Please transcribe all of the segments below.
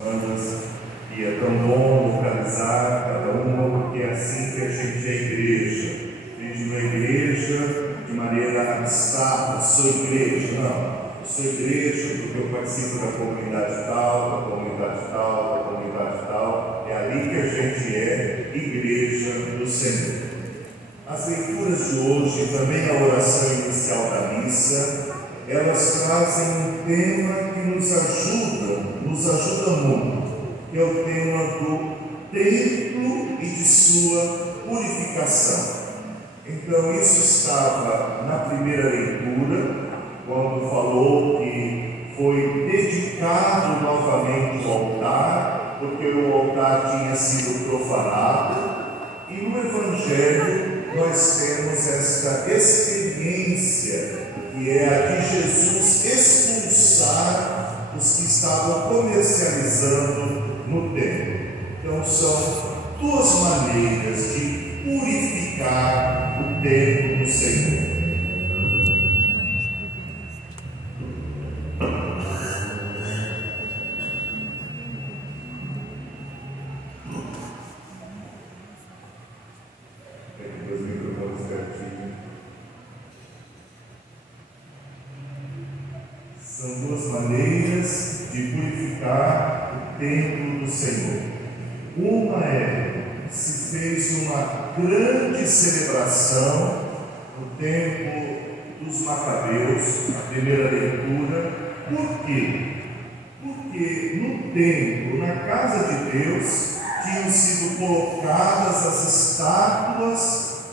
E é tão bom localizar cada uma, porque é assim que a gente é igreja. A gente não é igreja de maneira abstrata, sou igreja, não. Eu sou igreja porque eu participo da comunidade tal, da comunidade tal, da comunidade tal. É ali que a gente é igreja do Senhor. As leituras de hoje, também a oração inicial da missa, elas trazem um tema que nos ajuda muito, que é o tema do templo e de sua purificação. Então, isso estava na primeira leitura, quando falou que foi dedicado novamente o altar, porque o altar tinha sido profanado, e no Evangelho nós temos esta experiência, que é a de Jesus expulsar os que estavam comercializando no templo. Então são duas maneiras de purificar o templo do Senhor. São duas maneiras de purificar o templo do Senhor. Uma se fez uma grande celebração no tempo dos Macabeus, na primeira leitura. Por quê? Porque no templo, na casa de Deus, tinham sido colocadas as estátuas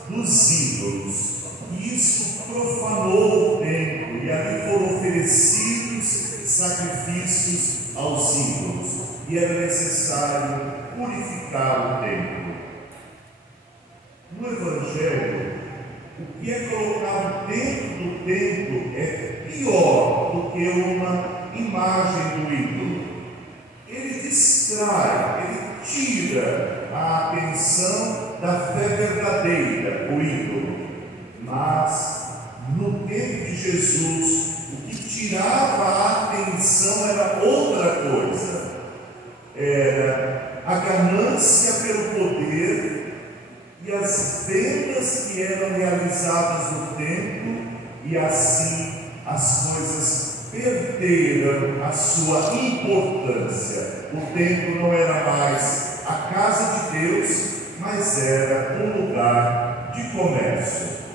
dos ídolos. E isso profanou o templo, e ali foram oferecidos sacrifícios aos ídolos, e era necessário purificar o templo. No Evangelho, o que é colocado dentro do templo é pior do que uma imagem do ídolo. Ele distrai, ele tira a atenção da fé verdadeira, o ídolo. Mas, no tempo de Jesus, o que tirava a atenção era outra coisa. Era a ganância pelo poder e as vendas que eram realizadas no templo, e assim as coisas perderam a sua importância. O templo não era mais a casa de Deus, mas era um lugar de comércio.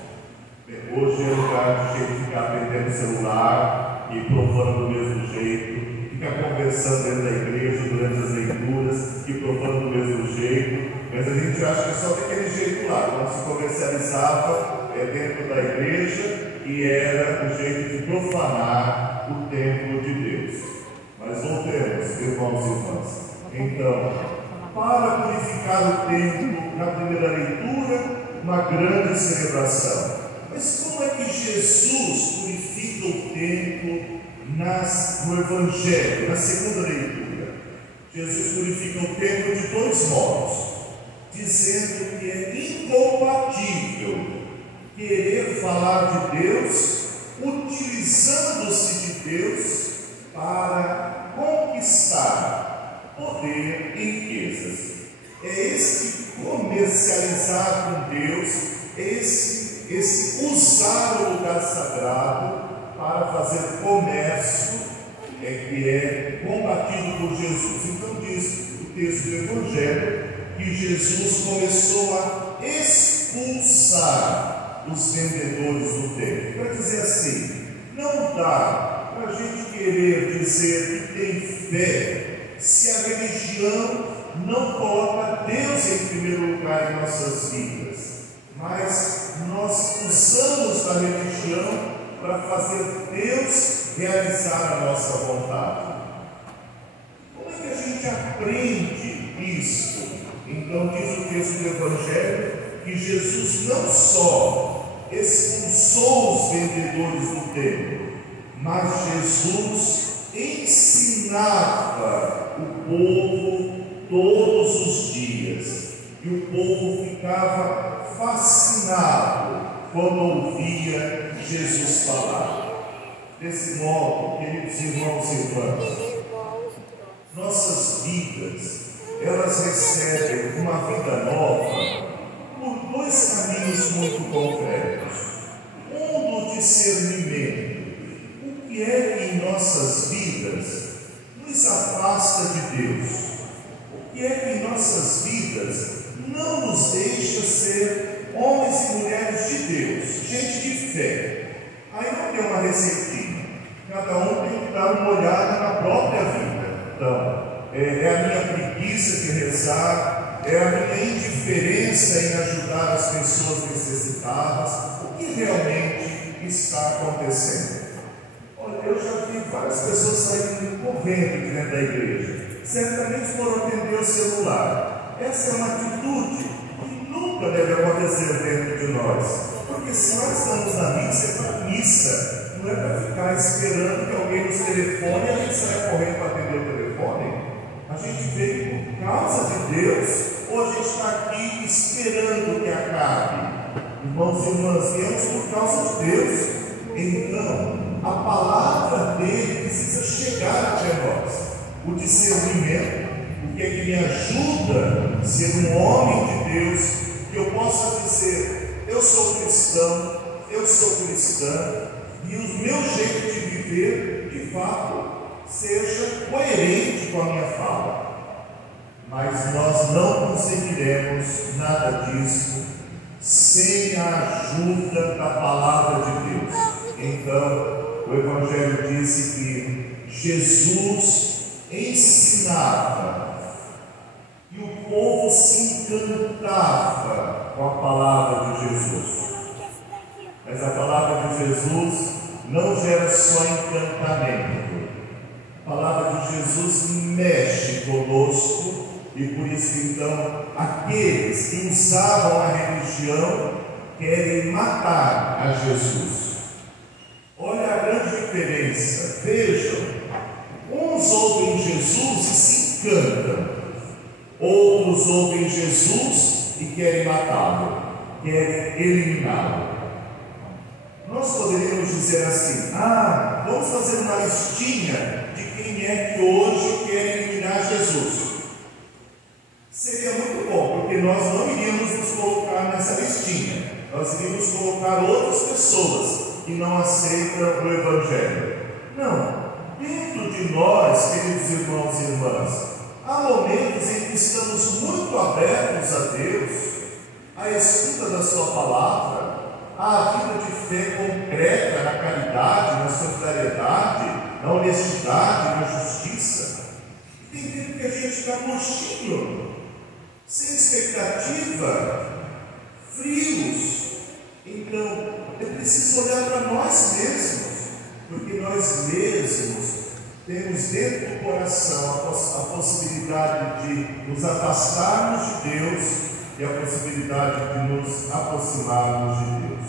Hoje é lugar de gente ficar vendendo celular e provando do mesmo jeito, ficar conversando dentro da igreja durante as leituras e provando do mesmo jeito, mas a gente acha que é só daquele jeito lá, quando se comercializava dentro da igreja, e era o jeito de profanar o templo de Deus. Mas voltemos, irmãos e irmãs. Então, para purificar o templo, na primeira leitura, uma grande celebração. Mas como é que Jesus purifica o templo no Evangelho, na segunda leitura? Jesus purifica o templo de dois modos, dizendo que é incompatível querer falar de Deus, utilizando-se de Deus para conquistar poder e riquezas. É esse comercializar com Deus, esse usar o lugar sagrado para fazer comércio, que é combatido por Jesus. Então diz o texto do Evangelho que Jesus começou a expulsar os vendedores do templo. Para dizer assim, não dá para a gente querer dizer que tem fé se a religião não coloca Deus em primeiro lugar em nossas vidas. Mas nós usamos a religião para fazer Deus realizar a nossa vontade. Como é que a gente aprende isso? Então diz o texto do Evangelho que Jesus não só expulsou os vendedores do templo, mas Jesus ensinava o povo todos os dias. E o povo ficava fascinado quando ouvia Jesus falar. Desse modo, queridos irmãos e irmãs, nossas vidas, elas recebem uma vida nova por dois caminhos muito concretos. Um do discernimento. O que é que em nossas vidas nos afasta de Deus? O que é que em nossas vidas não nos deixa ser homens e mulheres de Deus, gente de fé? Aí não tem uma receitinha. Cada um tem que dar uma olhada na própria vida. Então, é a minha preguiça de rezar, é a minha indiferença em ajudar as pessoas necessitadas. O que realmente está acontecendo? Olha, eu já vi várias pessoas saindo correndo de dentro da igreja. Certamente foram atender o celular. Essa é uma atitude que nunca deve acontecer dentro de nós. Porque se nós estamos na missa, é para missa. Não é para ficar esperando que alguém nos telefone e a gente saia correndo para atender o telefone. A gente veio por causa de Deus, ou a gente está aqui esperando que acabe? Irmãos e irmãs, viemos por causa de Deus. Então, a palavra dele precisa chegar até nós. O discernimento, o que é que me ajuda a ser um homem de Deus, que eu possa dizer, eu sou cristão, eu sou cristã, e o meu jeito de viver, de fato, seja coerente com a minha fala. Mas nós não conseguiremos nada disso sem a ajuda da palavra de Deus. Então, o Evangelho disse que Jesus ensinava e o povo se encantava com a palavra de Jesus. Mas a palavra de Jesus não gera só encantamento. A palavra de Jesus mexe conosco e por isso então aqueles que usavam a religião querem matar a Jesus. Olha a grande diferença. Vejam, uns ouvem Jesus e se encantam, outros ouvem Jesus e querem matá-lo, querem eliminá-lo. Nós poderíamos dizer assim: vamos fazer uma listinha de quem é que hoje quer eliminar Jesus. Seria muito bom, porque nós não iríamos nos colocar nessa listinha. Nós iríamos colocar outras pessoas que não aceitam o Evangelho. Não. Dentro de nós, queridos irmãos e irmãs, há momentos em que estamos muito abertos a Deus, à escuta da Sua palavra, à vida de fé concreta na caridade, na solidariedade, na honestidade, na justiça. E tem tempo que a gente está murchinho, sem expectativa, frios. Então, é preciso olhar para nós mesmos, porque nós mesmos temos dentro do coração a possibilidade de nos afastarmos de Deus e a possibilidade de nos aproximarmos de Deus.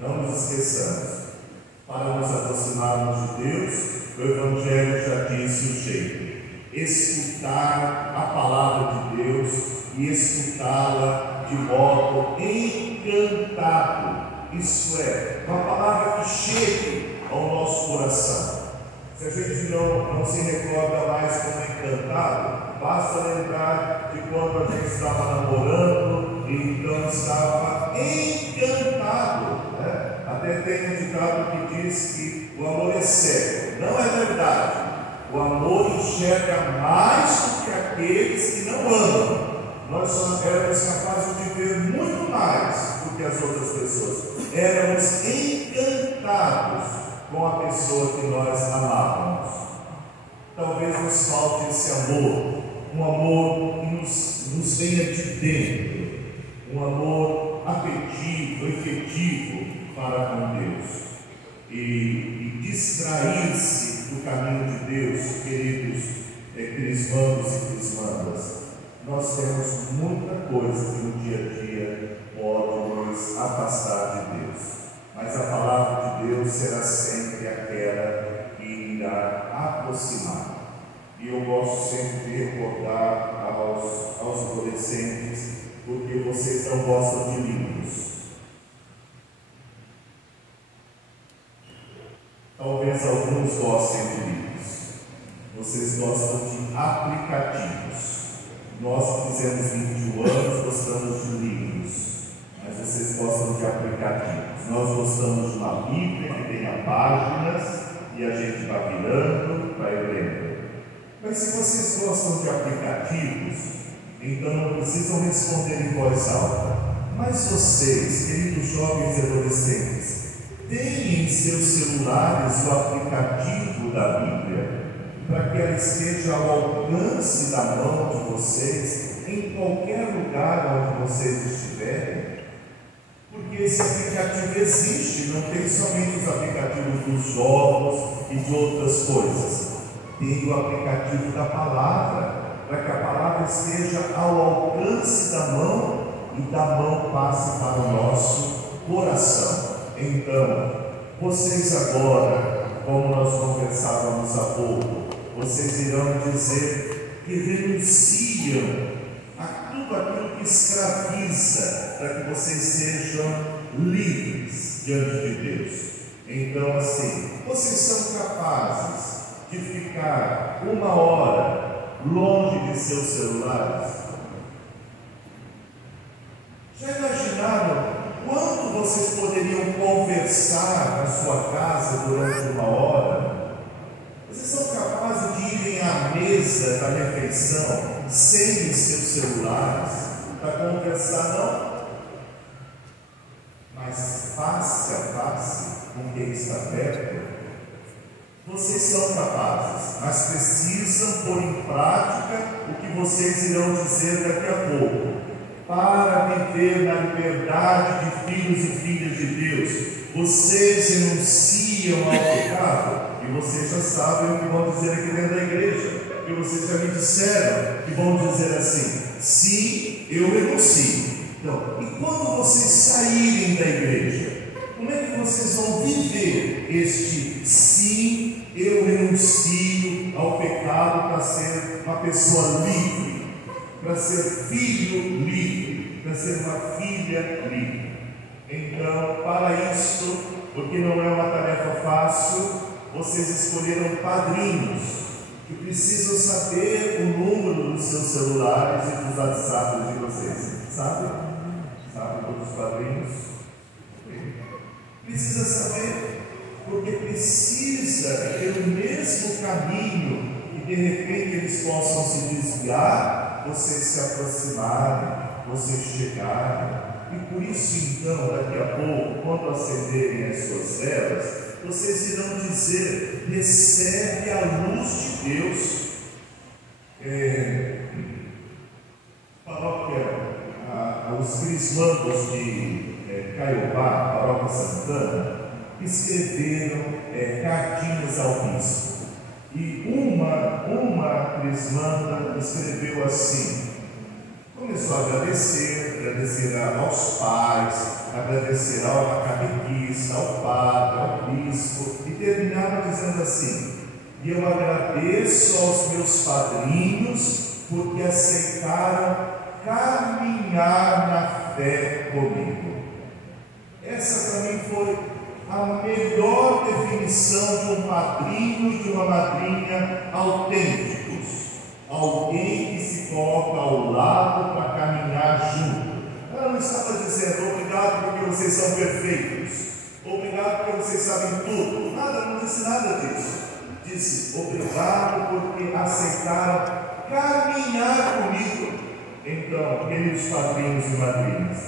Não nos esqueçamos, para nos aproximarmos de Deus, o Evangelho já disse o jeito: escutar a palavra de Deus e escutá-la de modo encantado. Isso é, uma palavra que chegue ao nosso coração. Se a gente não se recorda mais como encantado, basta lembrar de quando a gente estava namorando e então estava encantado, né? Até tem um ditado que diz que o amor é cego. Não é verdade. O amor enxerga mais do que aqueles que não amam. Nós só éramos capazes de ver muito mais do que as outras pessoas. Éramos encantados com a pessoa que nós amávamos. Talvez nos falte esse amor, um amor que nos venha de dentro, um amor afetivo, efetivo para com Deus. E distrair-se do caminho de Deus, queridos crismandos e crismandas. Nós temos muita coisa que no dia a dia pode nos afastar de Deus, mas a palavra de Deus será sempre aquela que irá aproximar. E eu gosto sempre de recordar aos adolescentes, porque vocês não gostam de livros. Talvez alguns gostem de livros. vocês gostam de aplicativos. Nós que fizemos 21 anos gostamos de livros, mas vocês gostam de aplicativos. Nós gostamos de uma Bíblia que tenha páginas e a gente vai virando, vai lendo. Mas se vocês gostam de aplicativos, então não precisam responder em voz alta. Mas vocês, queridos jovens e adolescentes, têm em seus celulares o aplicativo da Bíblia, para que ela esteja ao alcance da mão de vocês, em qualquer lugar onde vocês estiverem? Porque esse aplicativo existe, não tem somente os aplicativos dos jogos e de outras coisas. Tem o aplicativo da palavra, para que a palavra esteja ao alcance da mão e da mão passe para o nosso coração. Então, vocês agora, como nós conversávamos há pouco, vocês irão dizer que renunciam a tudo aquilo que escraviza, para que vocês sejam livres diante de Deus. Então, assim, vocês são capazes de ficar 1 hora longe de seus celulares? Já imaginaram quanto vocês poderiam conversar na sua casa durante 1 hora? Vocês são capazes de irem à mesa da refeição sem os seus celulares para conversar, não? Mas face a face com quem está perto, vocês são capazes, mas precisam pôr em prática o que vocês irão dizer daqui a pouco. Para viver na liberdade de filhos e filhas de Deus, vocês renunciam ao pecado. E vocês já sabem o que vão dizer aqui dentro da igreja, que vocês já me disseram, que vão dizer assim: sim, eu renuncio. Então, e quando vocês saírem da igreja, como é que vocês vão viver este sim, eu renuncio ao pecado, para ser uma pessoa livre, para ser filho livre, para ser uma filha livre? Então, para isto, porque não é uma tarefa fácil, vocês escolheram padrinhos que precisam saber o número dos seus celulares e dos WhatsApps de vocês. Sabe? Sabe todos os padrinhos? Precisa saber, porque precisa ter o mesmo caminho, e de repente eles possam se desviar, vocês se aproximarem, vocês chegarem. E por isso, então, daqui a pouco, quando acenderem as suas velas, vocês irão dizer: recebe a luz de Deus. Os crismandos de Caiobá, Paróquia Santana, escreveram cartinhas ao bispo. E uma crismanda escreveu assim, começou a agradecer aos pais, agradecer ao catequista, ao padre, ao bispo, e terminava dizendo assim: e eu agradeço aos meus padrinhos, porque aceitaram caminhar na fé comigo. Essa para mim foi a melhor definição de um padrinho e de uma madrinha autênticos. Alguém que se coloca ao lado para caminhar junto. Ela não estava dizendo: obrigado porque vocês são perfeitos, obrigado porque vocês sabem tudo. Nada, não disse nada disso. Disse: obrigado porque aceitaram caminhar comigo. Então, queridos padrinhos e madrinhas,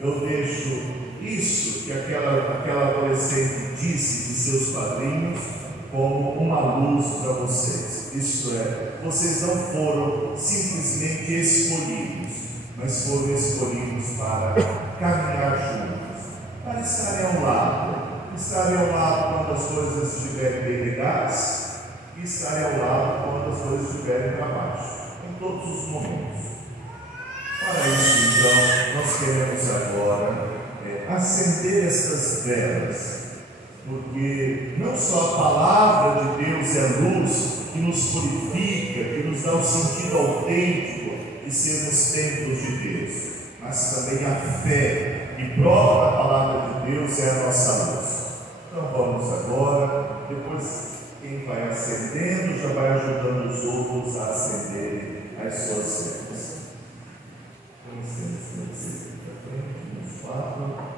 eu deixo isso que aquela adolescente disse de seus padrinhos como uma luz para vocês. Isto é, vocês não foram simplesmente escolhidos, mas foram escolhidos para caminhar juntos, para estarem ao lado quando as coisas estiverem bem legais, e estarem ao lado quando as coisas estiverem para baixo, em todos os momentos. Para isso, então, nós queremos agora acender estas velas, porque não só a palavra de Deus é a luz que nos purifica, que nos dá o sentido autêntico de sermos templos de Deus, mas também a fé que prova a palavra de Deus é a nossa luz. Então vamos agora, depois quem vai acendendo já vai ajudando os outros a acenderem as suas velas. Com licença, uns 4.